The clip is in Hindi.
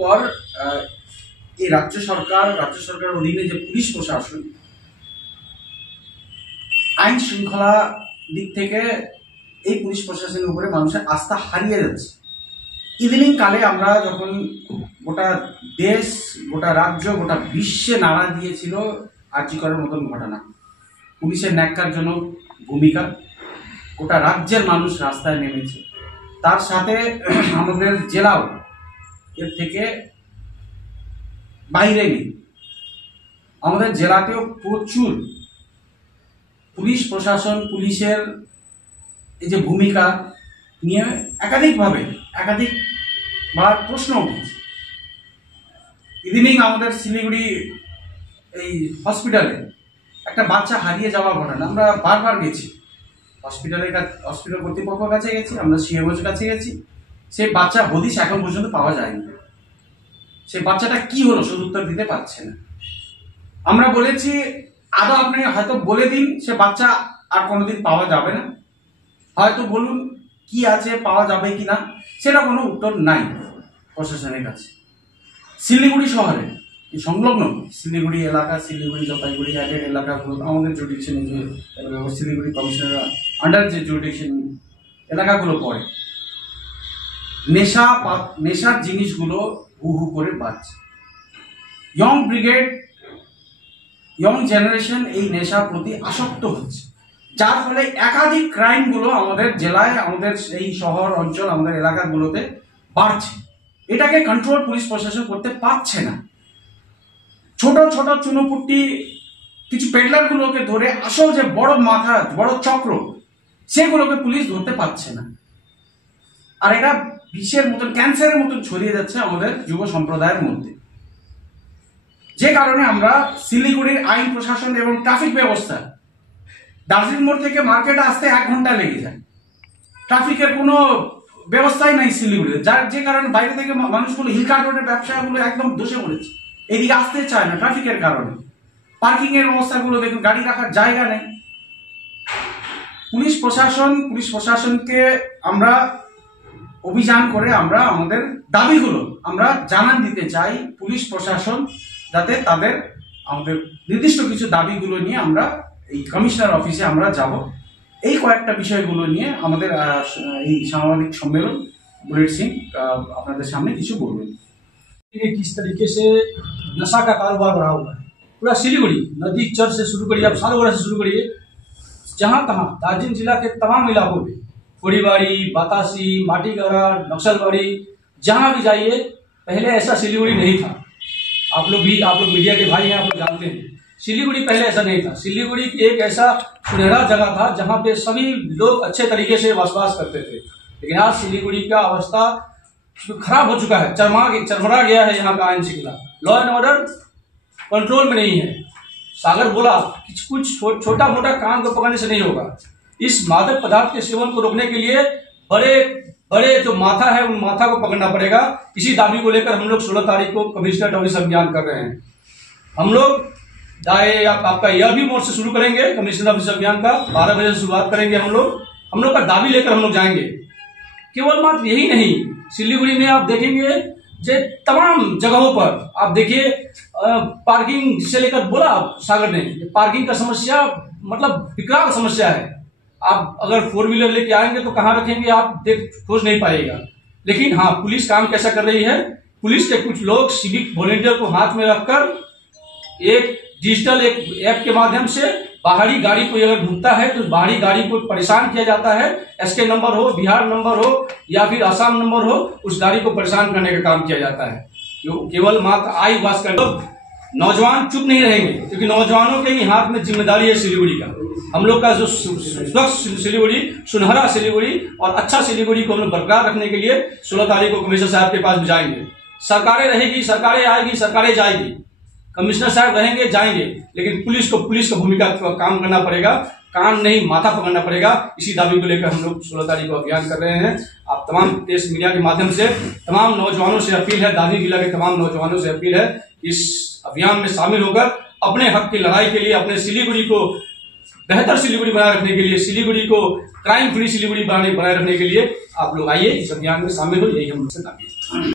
পর এই রাজ্য সরকারের অধীনে যে পুলিশ প্রশাসন আইন শৃঙ্খলা দিক থেকে এই পুলিশ প্রশাসনের উপরে মানুষের আস্থা হারিয়ে যাচ্ছে। ইদানিং কালে আমরা যখন গোটা দেশ, গোটা রাজ্য, গোটা বিশ্বে নাড়া দিয়েছিল আরজি করার মতন ঘটনা, পুলিশের ন্যাক্কারজনক ভূমিকা, গোটা রাজ্যের মানুষ রাস্তায় নেমেছে। তার সাথে আমাদের জেলাও এর থেকে বাইরে নেই। আমাদের জেলাতেও প্রচুর পুলিশ প্রশাসন, পুলিশের এই যে ভূমিকা নিয়ে একাধিকবার প্রশ্ন উঠেছে। ইদানিং আমাদের শিলিগুড়ি এই হসপিটালে একটা বাচ্চা হারিয়ে যাওয়া ঘটনা, আমরা বারবার গেছি, হসপিটাল কর্তৃপক্ষের কাছে গেছি, আমরা সিএমওর কাছে গেছি। সেই বাচ্চা হদিশ এখন পর্যন্ত পাওয়া যায়নি। সেই বাচ্চাটা কি হলো শুধু উত্তর দিতে পারছে না। আমরা বলেছি আদৌ আপনি হয়তো বলে দিন সে বাচ্চা আর কোনোদিন পাওয়া যাবে না, হয়তো বলুন কি আছে, পাওয়া যাবে কি না, সেটা কোনো উত্তর নাই প্রশাসনের কাছে। শিলিগুড়ি শহরে সংলগ্ন শিলিগুড়ি এলাকা, শিলিগুড়ি জলপাইগুড়ি অ্যাডেড এলাকাগুলো আমাদের জুডিকশনে যে শিলিগুড়ি কমিশনার আন্ডার যে জুডিকশন এলাকাগুলো পড়ে, নেশার জিনিসগুলো হু হু করে বাড়ছে। ইয়ং ব্রিগেড, ইয়ং জেনারেশন এই নেশার প্রতি আসক্ত হচ্ছে, যার ফলে একাধিক ক্রাইমগুলো আমাদের জেলায়, আমাদের এই শহর অঞ্চল, আমাদের এলাকাগুলোতে বাড়ছে। এটাকে কন্ট্রোল পুলিশ প্রশাসন করতে পারছে না। ছোট ছোট চুনোপুটি কিছু পেডলারগুলোকে ধরে আসল যে বড় মাথা, বড় চক্র, সেগুলোকে পুলিশ ধরতে পারছে না। আর এটা বিষের মতন, ক্যান্সারের মতন ছড়িয়ে যাচ্ছে আমাদের যুব সম্প্রদায়ের মধ্যে। যে কারণে আমরা শিলিগুড়ির আইন প্রশাসন এবং ট্রাফিক ব্যবস্থা, দার্জিলিং মোড় থেকে মার্কেটে আসতে 1 ঘন্টা লেগে যায়, ট্রাফিকের কোনো ব্যবস্থাই নাই শিলিগুড়িতে, যে কারণে বাইরে থেকে মানুষগুলো হিলকাট রোডের ব্যবসাগুলো একদম ধসে পড়েছে, এদিকে আসতে চায় না ট্রাফিকের কারণে। পার্কিং এর অবস্থাগুলো দেখুন, গাড়ি রাখার জায়গা নেই। পুলিশ প্রশাসনকে আমরা অভিযান করে আমরা আমাদের দাবিগুলো আমরা জানান দিতে চাই। পুলিশ প্রশাসন যাতে আমাদের নির্দিষ্ট কিছু দাবিগুলো নিয়ে আমরা এই কমিশনার অফিসে আমরা যাব। এই কয়েকটা বিষয়গুলো নিয়ে আমাদের এই সাংবাদিক সম্মেলন बुलेट सिंह अपने सामने किसी बोलবেন। किस तरीके से नशा का कारोबार बढ़ा हुआ है पूरा शिलीगुड़ी नदी चर्च से शुरू करिए, आप सालगोड़ा से शुरू करिए, जहाँ तहाँ दार्जिलिंग जिला के तमाम इलाकों में, खोड़ीबाड़ी, बतासी, माटीगढ़ा, नक्सलबाड़ी, जहाँ भी जाइए, पहले ऐसा शिलीगुड़ी नहीं था। आप लोग मीडिया के भाई हैं, आप लोग जानते हैं, शिलीगुड़ी पहले ऐसा नहीं था। शिलीगुड़ी एक ऐसा सुनहरा जगह था जहाँ पे सभी लोग अच्छे तरीके से बसवास करते थे, लेकिन आज शिलीगुड़ी का अवस्था खराब हो चुका है, चरमरा गया है। यहाँ का आईन श्रृंखला, लॉ एंड ऑर्डर कंट्रोल में नहीं है। सागर बोला कुछ छोटा मोटा काम को पकड़ने से नहीं होगा। इस मादक पदार्थ के सेवन को रोकने के लिए बड़े बड़े जो माथा है उन माथा को पकड़ना पड़ेगा। इसी दाबी को लेकर हम लोग 16 तारीख को कमिश्नर ऑफिस अभियान कर रहे हैं। हम लोग आपका यह भी मोर्च से शुरू करेंगे, कमिश्नर ऑफिस अभियान का 12 बजे से शुरुआत करेंगे। हम लोग का दाबी लेकर हम लोग जाएंगे। केवल मात्र यही नहीं, शिलीगुड़ी में आप देखेंगे जे तमाम जगहों पर आप देखिए पार्किंग से लेकर बोला सागर ने, पार्किंग का समस्या मतलब विकराल समस्या है। आप अगर 4 व्हीलर लेके आएंगे तो कहाँ रखेंगे, आप खोज नहीं पाएगा। लेकिन हाँ, पुलिस काम कैसा कर रही है, पुलिस के कुछ लोग सिविक वॉलेंटियर को हाथ में रखकर एक डिजिटल एक ऐप के माध्यम से बाहरी गाड़ी को अगर ढूंढता है तो बाहरी गाड़ी को परेशान किया जाता है। एसके नंबर हो, बिहार नंबर हो या फिर असम नंबर हो, उस गाड़ी को परेशान करने का काम किया जाता है। केवल मात्र आई वास कर लोग, नौजवान चुप नहीं रहेंगे, क्योंकि नौजवानों के ही हाथ में जिम्मेदारी है शिलीगुड़ी का। हम लोग का जो स्वच्छ शिलीगुड़ी, सुनहरा शिलीगुड़ी और अच्छा शिलीगुड़ी को हम लोग बरकरार रखने के लिए 16 तारीख को कमिश्नर साहब के पास भी जाएंगे। सरकारें रहेगी, सरकारें आएगी, सरकारें जाएगी, कमिश्नर साहब रहेंगे, जाएंगे, लेकिन पुलिस को भूमिका काम करना पड़ेगा, कान नहीं माथा पकड़ना पड़ेगा। इसी दावे को लेकर हम लोग 16 तारीख को अभियान कर रहे हैं। आप तमाम प्रेस मीडिया के माध्यम से तमाम नौजवानों से अपील है, दार्जिलिंग जिला के तमाम नौजवानों से अपील है, इस अभियान में शामिल होकर अपने हक की लड़ाई के लिए, अपने शिलीगुड़ी को बेहतर शिलीगुड़ी बनाए रखने के लिए, शिलीगुड़ी को क्राइम फ्री शिलीगुड़ी बनाए रखने के लिए आप लोग आइए, इस अभियान में शामिल हो, यही हम लोग से दावी है।